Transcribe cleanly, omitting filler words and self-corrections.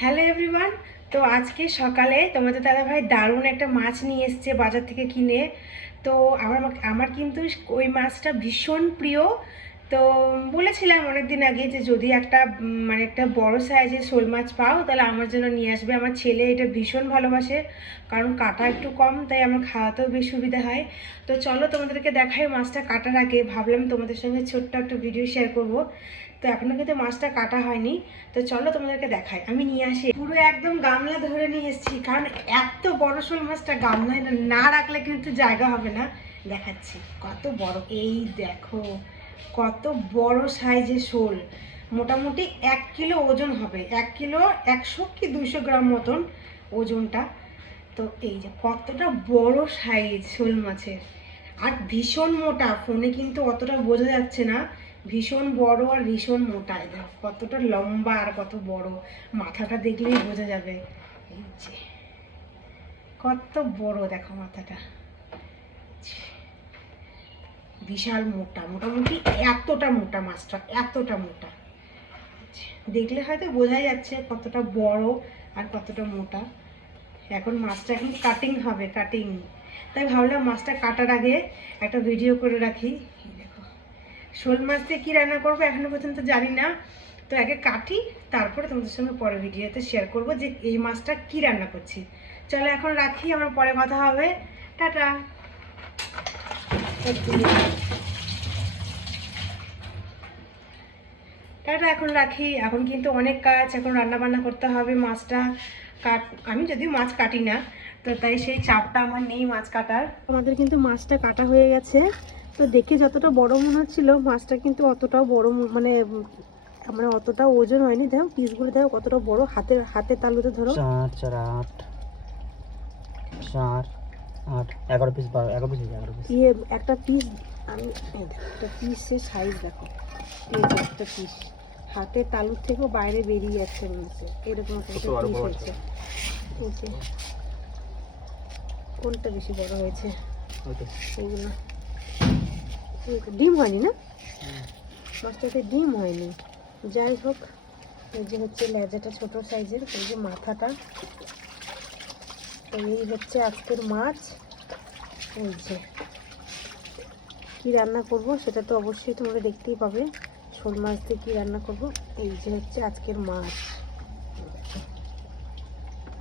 Hello everyone. তো আজকে সকালে তোমাদের দাদাভাই দারুণ একটা মাছ নিয়ে এসছে বাজার থেকে কিনে। তো আমার আমার কিন্তু ওই মাছটা ভীষণ প্রিয়। তো বলেছিলাম অনেকদিন আগে যে যদি একটা মানে একটা বড় সাইজের শোল মাছ পাও তাহলে আমার জন্য নিয়ে আসবে। আমার ছেলে এটা ভীষণ ভালোবাসে, কারণ কাটা একটু কম, তাই আমার খাওয়াতেও বেশ সুবিধা হয়। তো চলো তোমাদেরকে দেখাই। মাছটা কাটার আগে ভাবলাম তোমাদের সঙ্গে ছোট্ট একটা ভিডিও শেয়ার করব। তো এখনো কিন্তু মাছটা কাটা হয়নি। তো চলো তোমাদেরকে দেখাই। আমি নিয়ে আসি পুরো একদম গামলা ধরে নিয়ে এসেছি, কারণ এত বড় শোল মাছটা গামলায় না রাখলে কিন্তু জায়গা হবে না। দেখাচ্ছি কত বড়, এই দেখো কত বড় সাইজের শোল। মোটামুটি 1 কিলো ওজন হবে, 1 কিলো 100 কি 200 গ্রাম মতন ওজনটা। তো এই যে কতটা বড় সাইজ শোল মাছের, আর ভীষণ মোটা। ফোনে কিন্তু অতটা বোঝা যাচ্ছে না, ভীষণ বড় আর ভীষণ মোটা। দেখো কতটা লম্বা আর কত বড়, মাথাটা দেখলেই বোঝা যাবে। এই যে কত বড়, দেখো মাথাটা বিশাল মোটা, মোটামুটি এতটা মোটা মাছটা, এতটা মোটা। দেখলে হয়তো বোঝা যাচ্ছে কতটা বড় আর কতটা মোটা। এখন মাছটা এখন কাটিং হবে, কাটিং। তাই ভাবলাম মাছটা কাটার আগে একটা ভিডিও করে রাখি। দেখো শোল মাছ দিয়ে কী রান্না করবো এখনো পর্যন্ত জানি না। তো আগে কাটি, তারপরে তোমাদের সঙ্গে পরে ভিডিওতে শেয়ার করব যে এই মাছটা কী রান্না করছি। চলো এখন রাখি, আমার পরে কথা হবে। টাটা। টাটা, এখন রাখি। এখন কিন্তু অনেক কাজ, এখন রান্না বান্না করতে হবে। মাছটা আমি যদিও মাছ কাটি না, তো তাই সেই চাপটা আমার নেই মাছ কাটার। আমাদের কিন্তু মাছটা কাটা হয়ে গেছে। তো দেখে যতটা বড় মনে হচ্ছিল, মাছটা কিন্তু অতটাও বড় মানে মানে অতটা ওজন হয়নি। দেখো পিসগুলো, দেখো কতটা বড়, হাতের তালুতে ধরো। 4 4 8 4 8 11 পিস, 11 পিস, 11 পিস। ইয়ে একটা পিস, আমি এই দেখো একটা পিসের সাইজ দেখো। এই যে একটা পিস হাতের তালুর থেকেও বাইরে বেরিয়ে যাচ্ছে মনে হচ্ছে, এরকম একটা পিস হয়েছে। কোনটা বেশি বড় হয়েছে? এইগুলো ডিম হয়নি না, মাছটাতে ডিম হয়নি। যাই হোক, এই যে হচ্ছে লেজাটা ছোট সাইজের, এই যে মাথাটা। এই হচ্ছে আজকের মাছ। এই যে কী রান্না করব সেটা তো অবশ্যই তোমরা দেখতেই পাবে, শোল মাছ দিয়ে কী রান্না করব। এই যে হচ্ছে আজকের মাছ।